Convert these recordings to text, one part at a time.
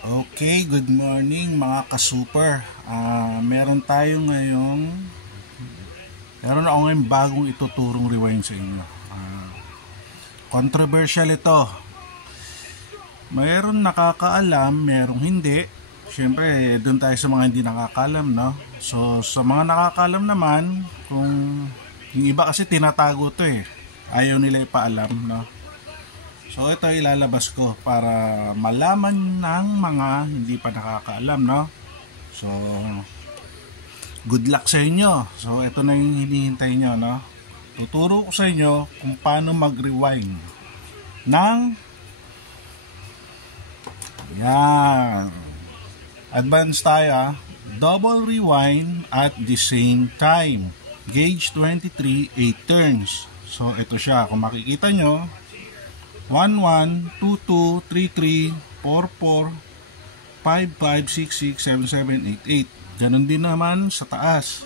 Okay, good morning mga ka-super. Meron ako ngayong bagong ituturong rewind sa inyo. Controversial ito. Mayroon nakakaalam, merong hindi. Siyempre, doon tayo sa mga hindi nakakaalam, no? So, sa mga nakakaalam naman, kung yung iba kasi tinatago to eh. Ayaw nila ipaalam, no? So ito ilalabas ko para malaman ng mga hindi pa nakakaalam, no? So good luck sa inyo. So ito na yung hinihintay nyo, no? Tuturo ko sa inyo kung paano mag-rewind ng yan. Advance tayo, double rewind at the same time. Gauge 23, 8 turns. So ito siya, kung makikita nyo, 1, 1, 2, 2, 3, 3, 4, 4, 5, 5, 6, 6, 7, 7, 8, 8. Ganon din naman sa taas.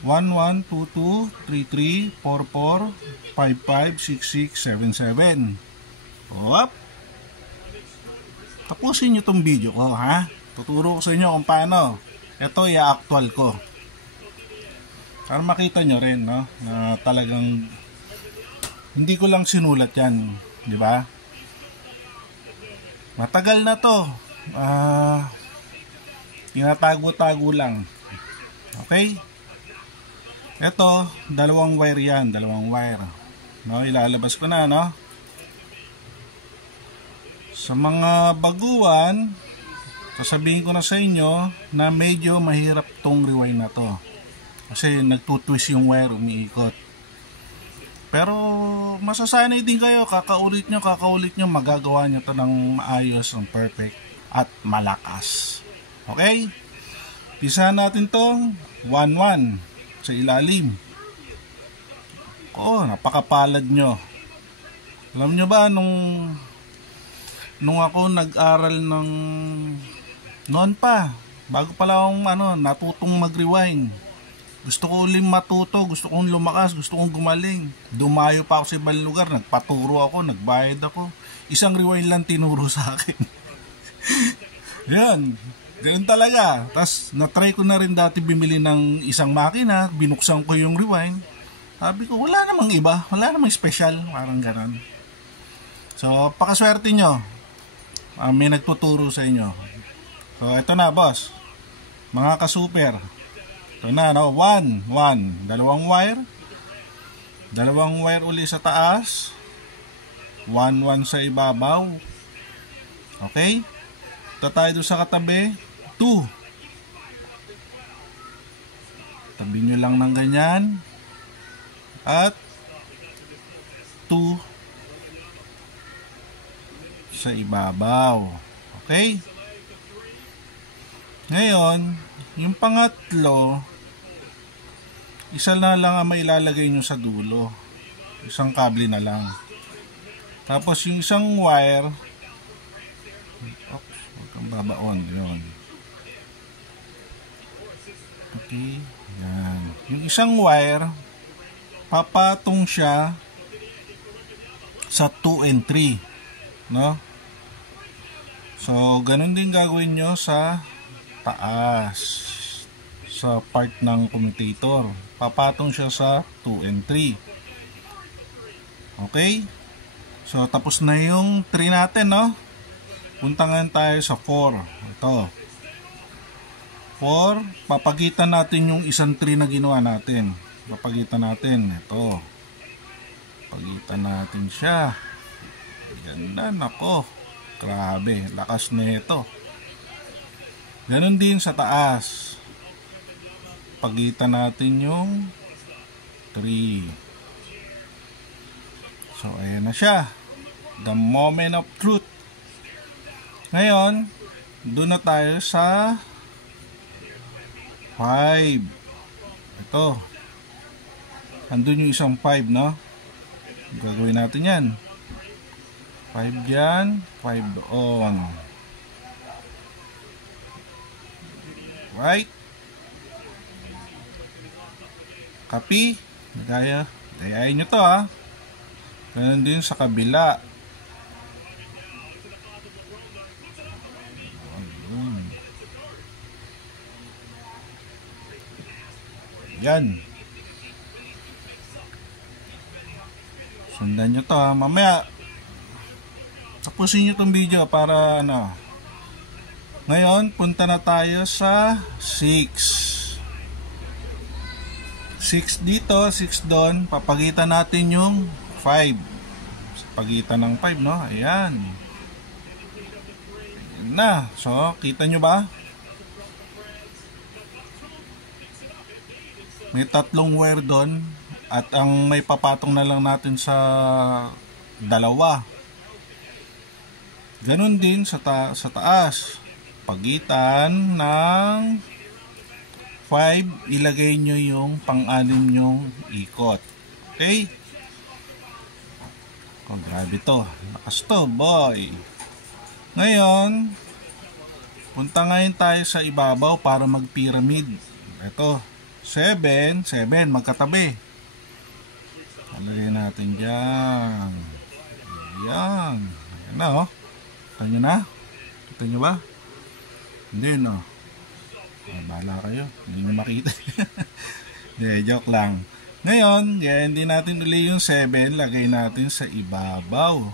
1, 1, 2, 2, 3, 3, 4, 4, 5, 5, 6, 6, 7, 7. Up. Tapusin nyo tong video ko, ha? Tuturo ko sa inyo kung paano. Ito i-actual ko. Para makita nyo rin, no? Na talagang hindi ko lang sinulat yan. Di ba? Matagal na to. Tinatago-tago lang. Okay? Ito, dalawang wire yan. Dalawang wire. No, ilalabas ko na, no? Sa mga baguan, sasabihin ko na sa inyo na medyo mahirap tong rewind na to. Kasi nagtutwist yung wire, umiikot. Pero masasanay din kayo, kakaulit nyo, magagawa nyo to ng maayos, ng perfect at malakas. Okay? Pisa natin tong 1-1 sa ilalim. Napakapalad nyo. Alam nyo ba, nung ako nag-aral ng noon pa, bago pala akong natutong mag-rewind, gusto ko uling matuto, gusto kong lumakas, gusto kong gumaling. Dumayo pa ako sa ibang lugar, nagpaturo ako, nagbayad ako. Isang rewind lang tinuro sa akin. Yan, ganun talaga. Tapos natry ko na rin dati bumili ng isang makina, binuksan ko yung rewind. Sabi ko, wala namang iba, wala namang special, parang ganun. So, pakaswerte nyo. May nagtuturo sa inyo. So, ito na boss. Mga ka-super. Ito na, no? 1, 1. Dalawang wire uli sa taas. 1, 1 sa ibabaw. Okay? Ito tayo doon sa katabi. 2. Tabi nyo lang ng ganyan. At 2 sa ibabaw. Okay? Ngayon, yung pangatlo, isa na lang ang mailalagay nyo sa dulo. Isang kable na lang. Tapos yung isang wire, huwag kang babaon. Yun. Okay. Yan. Yung isang wire, papatong siya sa 2 and 3. No? So, ganun din gagawin nyo sa taas. Sa part ng commutator. Papatong siya sa 2 and 3. Okay? So, tapos na yung 3 natin, no? Punta nga tayo sa 4. Ito. 4. Papagitan natin yung isang 3 na ginawa natin. Papagitan natin. Ito. Papagitan natin siya. Ganda, nako. Grabe, lakas nito. Ganon din sa taas. Pagitan natin yung 3. So, ayan na siya. The moment of truth. Ngayon, doon na tayo sa 5. Ito. Andun yung isang 5, no? Gagawin natin yan. 5 dyan, 5 doon. Right? Copy? Gayahin nyo to, ha? Ganun din sa kabila. Yan. Sundan nyo to ha. Mamaya tapusin nyo tong video para ano. Ngayon punta na tayo sa 6 dito, 6 doon. Papagitan natin yung 5 sa pagitan ng 5, no? Ayan. Ayan na. So kita nyo ba? May tatlong wire doon. At ang may papatong na lang natin sa dalawa. Ganun din sa taas. Pagitan ng 5, ilagay nyo yung pang-anim nyong ikot. Okay? Oh, grabe to. Lakas to, boy. Ngayon, punta ngayon tayo sa ibabaw para mag-pyramid. Ito, 7, magkatabi. Lagay natin dyan. Ayan. Ayan na, oh. Kita nyo na? Kita nyo ba? Hindi, no? Bahala kayo. Hindi nyo makita. Hindi, joke lang. Ngayon, hindi natin uli yung 7. Lagay natin sa ibabaw.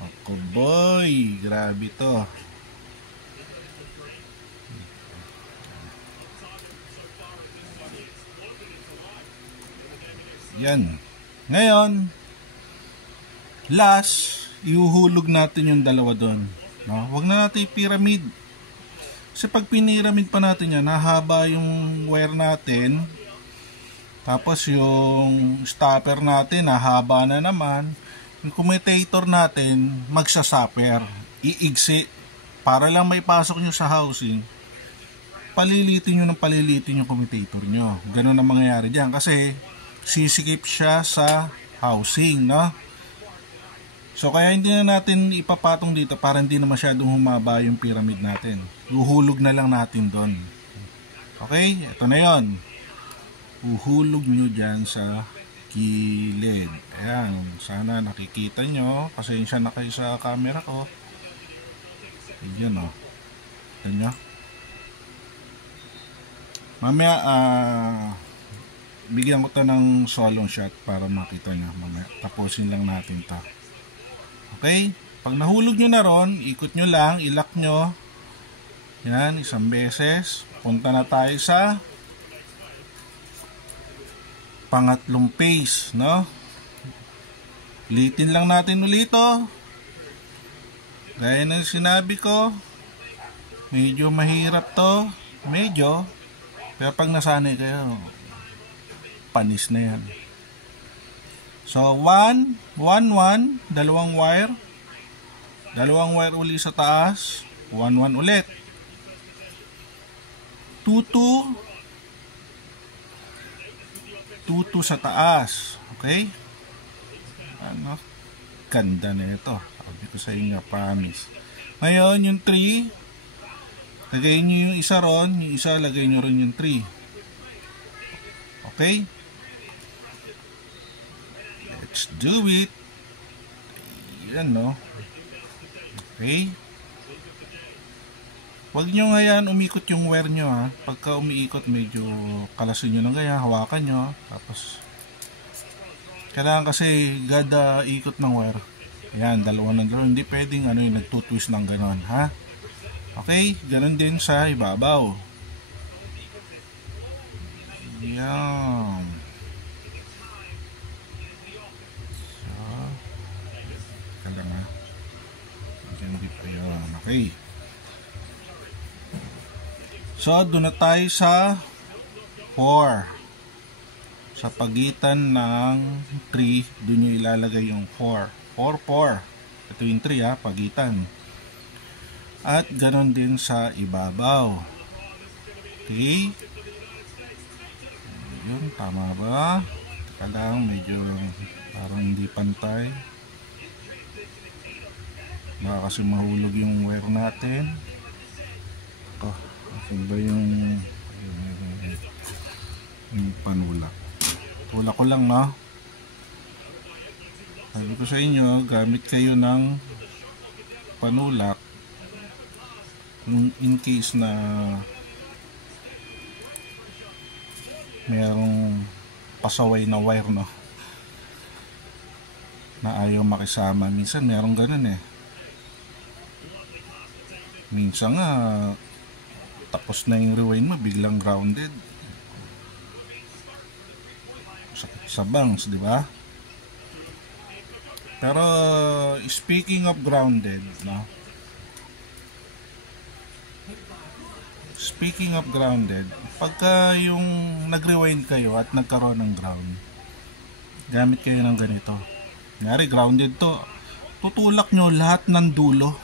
Ako, boy. Grabe to. Yan. Ngayon, last, ihuhulog natin yung dalawa doon. No? Huwag na natin i-pyramid. Kasi pag piniramid pa natin yan, nahaba yung wire natin. Tapos yung stopper natin, nahaba na naman. Yung commutator natin, magsasupper. Iigsi. Para lang may pasok nyo sa housing. Palilitin nyo ng palilitin yung commutator nyo. Ganun ang mangyayari dyan. Kasi sisikip siya sa housing, no? So kaya hindi na natin ipapatong dito para hindi na masyadong humaba yung pyramid natin. Uhulog na lang natin doon. Okay? Ito na yon. Uhulog nyo dyan sa gilid. Ayan. Sana nakikita nyo. Pasensya na kayo sa camera ko. Ayan, o. Ayan nyo. Mamaya, bigyan ko to ng solo shot para makita nyo. Mamaya, tapusin lang natin to. Okay? Pag nahulog nyo na ron, ikot nyo lang, ilock nyo. Yan, isang beses. Punta na tayo sa pangatlong phase, no? Ulitin lang natin ulit to. Gaya ng sinabi ko, medyo mahirap to. Medyo. Pero pag nasanay kayo, panis na yan. So 1, 1, 1, dalawang wire. Dalawang wire uli sa taas. 1, 1 ulit. 2, 2. 2, 2 sa taas. Okay? Ano? Ganda na ito. Sabi ko sa inyo, promise. Ngayon, yung 3. Lagay nyo yung isa ron. Yung isa, lagay nyo rin yung 3. Okay? Let's do it. Yan, no? Okay? Huwag nyo ngayon umikot yung wire nyo, ha? Pagka umiikot, medyo kalasin nyo ng ganyan, hawakan nyo. Tapos, kailangan kasi gada ikot ng wire. Ayan, dalawa ng dalawa. Hindi pwedeng ano, yung nagtutwist ng ganon, ha? Okay? Ganon din sa ibabaw. Ayan. Okay. So, doon na tayo sa 4. Sa pagitan ng 3, doon nyo ilalagay yung 4. 4, 4. Ito yung 3, ha, pagitan. At ganon din sa ibabaw. Okay. Yun, tama ba? Teka lang, medyo parang hindi pantay. Baka kasi mahulog yung wire natin. Oh, asan ba yung panulak? Tulak ko lang, no? Sabi ko sa inyo, gamit kayo ng panulak in case na merong pasaway na wire, no, na ayaw makisama. Minsan merong ganun eh. Minsan nga tapos na yung rewind mo, biglang grounded. Sakit sa bangs, di ba? Pero speaking of grounded, no? Speaking of grounded, pagka yung nag-rewind kayo at nagkaroon ng ground, gamit kayo ng ganito. Ngari, grounded to. Tutulak nyo lahat ng dulo.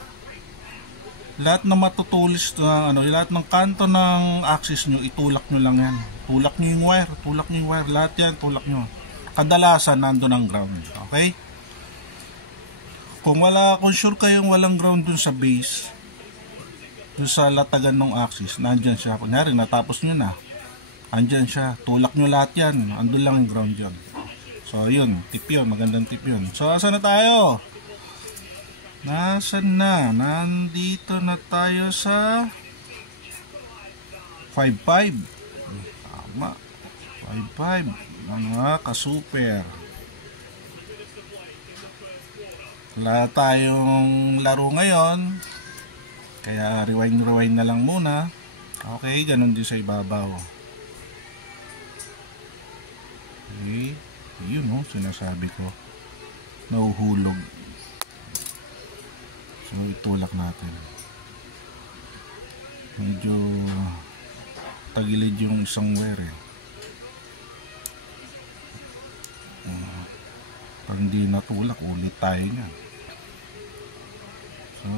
Lahat na matutulis na lahat ng kanto ng axis nyo, itulak nyo lang yan. Tulak nyo yung wire, lahat yan, tulak nyo. Kadalasan nandun ang ground, okay? Kung sure kayong walang ground dun sa base, dun sa latagan ng axis, nandyan siya. Kunyari, natapos nyo na, andyan siya, tulak nyo lahat yan, andun lang yung ground yun. So yun, tip yun, magandang tip yun. So asan na tayo? Nasaan na? Nandito na tayo sa 5-5. Tama, 5-5 mga kasuper. Wala tayong laro ngayon, kaya rewind na lang muna. Okay, ganun din sa ibabaw. Okay, yun o, sinasabi ko, nahuhulog. So itulak natin. Medyo tagilid yung isang wire eh. Pag hindi natulak, ulit tayo nga. So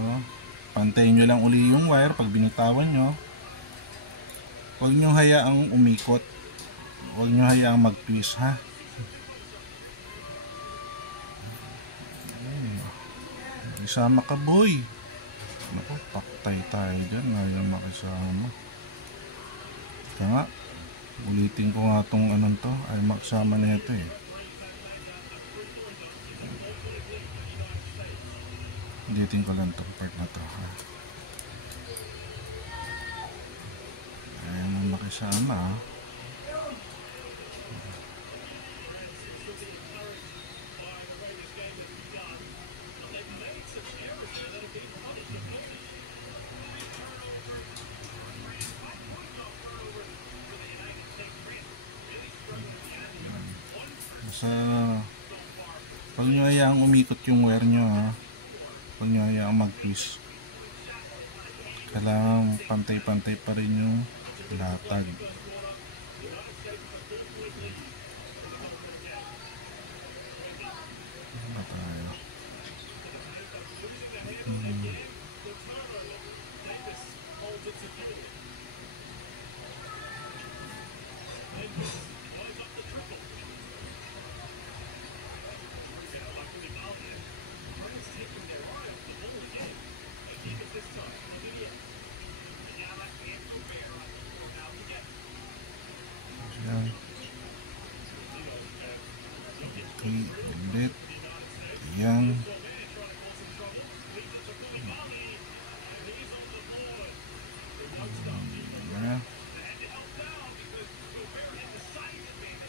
pantayin nyo lang uli yung wire pag binitawan nyo. Huwag nyo hayaang umikot, huwag nyo hayaang mag-twist, ha. Isama ka, boy. Naku, paktay tayo dyan, ayaw makisama. Kaya nga, ulitin ko nga itong to, ay makisama na ito eh. Ulitin ko lang itong part na to, ha. Ayaw mo makisama, ha. Sa pag nyo hayaang umikot yung wire nyo, ha, pag nyo hayaang mag-twist, kailangan pantay-pantay pa rin yung latag. Ano tayo? Okay, ulit. Ayan.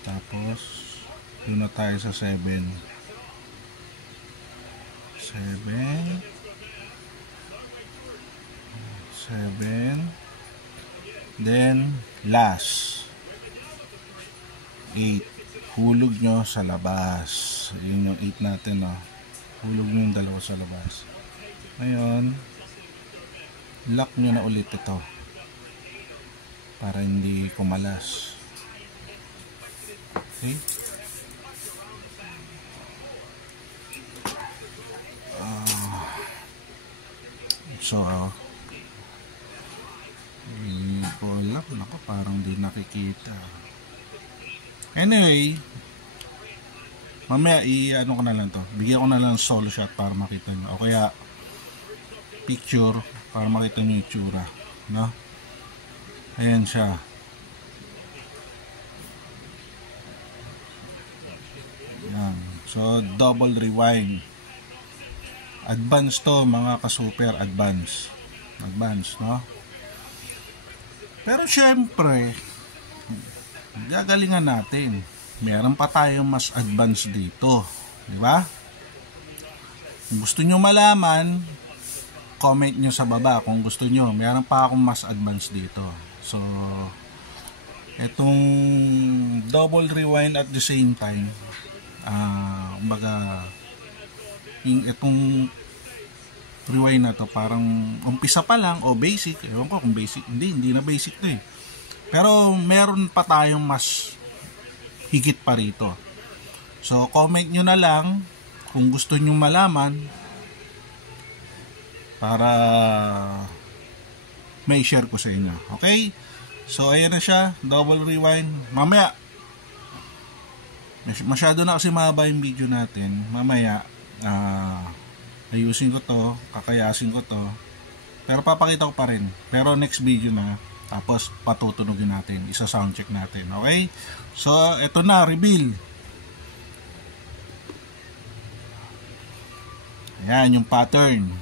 Tapos doon na tayo sa 7. Then last 8. Hulog nyo sa labas. Yun yung 8 natin, no? Hulog nyo yung dalawa sa labas. Ngayon, lock nyo na ulit ito para hindi kumalas. Okay? Hindi ko alam. Naku, parang di nakikita. Anyway, mamaya i-ano ko na lang to. Bigyan ko na lang solo shot para makita nyo. O kaya picture para makita nyo yung itsura, no? Ayan siya. Ayan. So double rewind. Advance to mga ka-super, advance, no? Pero syempre gagalingan natin. Meron pa tayong mas advanced dito, di ba? Kung gusto nyo malaman, comment nyo sa baba kung gusto nyo. Meron pa akong mas advanced dito. So, itong double rewind at the same time, kumbaga, itong rewind na to parang umpisa pa lang o basic, ewan ko kung basic, hindi na basic na eh, pero meron pa tayong mas higit pa rito. So comment nyo na lang kung gusto nyo malaman para may share ko sa inyo. Okay, so ayan na siya, double rewind. Mamaya masyado na kasi mahaba yung video natin, mamaya ayusin ko to, kakayasin ko to, pero papakita ko pa rin, pero next video na, tapos patutunugin natin, isa sound check natin. Okay, so eto na, reveal. Ayan yung pattern.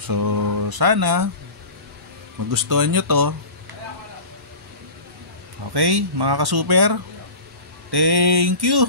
So sana magustuhan nyo to. Okay mga ka-super, thank you.